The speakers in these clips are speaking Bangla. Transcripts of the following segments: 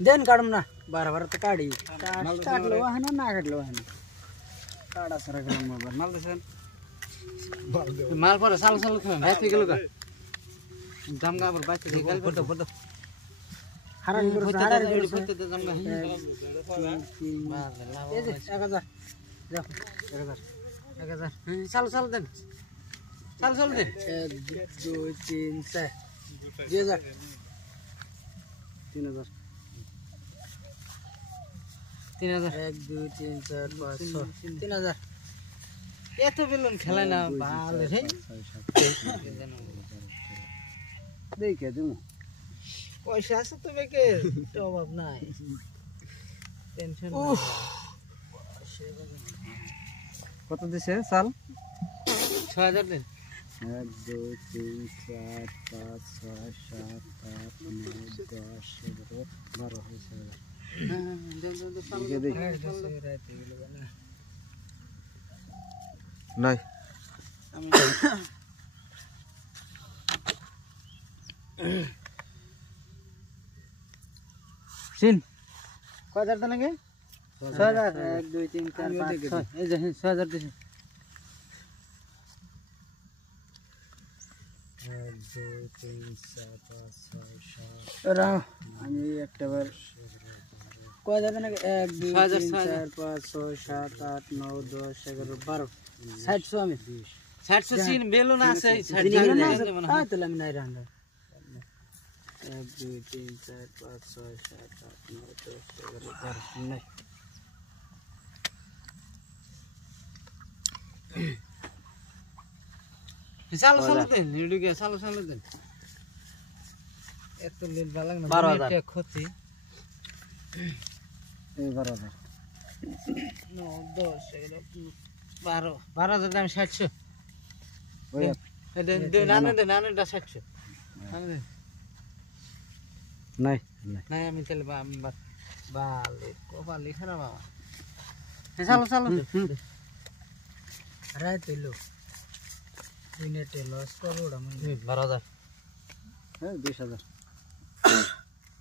देन काढून ना बारा तर काढी काढलो आहे ना ना काढलो आहे ना काढा सर मोबाईल माल देसन माल पर साल साल भाई गेलो का जमगा पर बात निकाल पड़तो हारा गेलो पड़तो जमगा ये 1000 जा 1000 चालू चालू दे चालू चालू दे 1 2 3 4 जे जा 3000 3000 1 2 3 4 5 6 3000 এত বেলুন খেলায় না ভালো রে দেখে তুমি পয়সা আছে তো বেকে তো অভাব নাই টেনশন কত দিছে সাল 6000 দিন 1 2 3 4 5 6 7 8 9 10 11 12 হয়েছে নাই সিন কত হাজার নাকি 6000 1 2 3 4 5 6 এই যে 6000 দিছে 1 2 3 4 5 6 7 রাও আমি একটাবার কয় যাবে নাকি 1 2 3 4 5 6 7 8 9 10 11 12 60 আমি 60 সিন বেলুন আছে 60 আ তো আমি নাই রান্না 1 2 3 4 5 6 7 8 9 10 11 12 নাই চালু চালু দেন ভিডিও চালু চালু দেন এত লেট ভালো লাগে না 12000 ক্ষতি এই 12000 9 10 11 12 12000 দাম 60 ওই দেন নানেটা 60 নানে নাই নাই আমি চলে আমি বালে কপালে খারাপ বাবা চালু চালু রাত হইলো দিনেতে লস করোড়া মানে 12000 হ্যাঁ 20000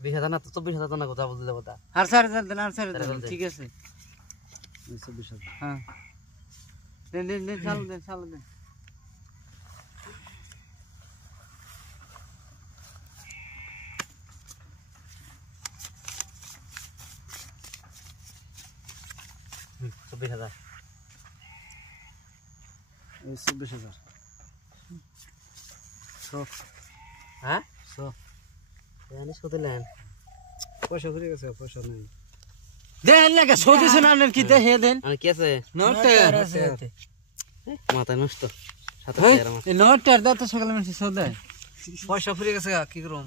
20000 না তো 24000 তো না কথা বলতে দেবতা আর 4000 দেন আর 4000 ঠিক আছে 24000 হ্যাঁ দেন চালু দেন হুম 24000 এই 24000 হ্যাঁ 100 জানি কত লেন পয়সা করে গেছে পয়সা নাই দেন লাগা সৌদি শোনালেন কি দে হে দেন আর কি আছে নোট আছে মাথা নষ্ট 7000 এই নোট আর দাও তো সকালে মানুষ সৌদা পয়সা ফ্রি গেছে কি করুম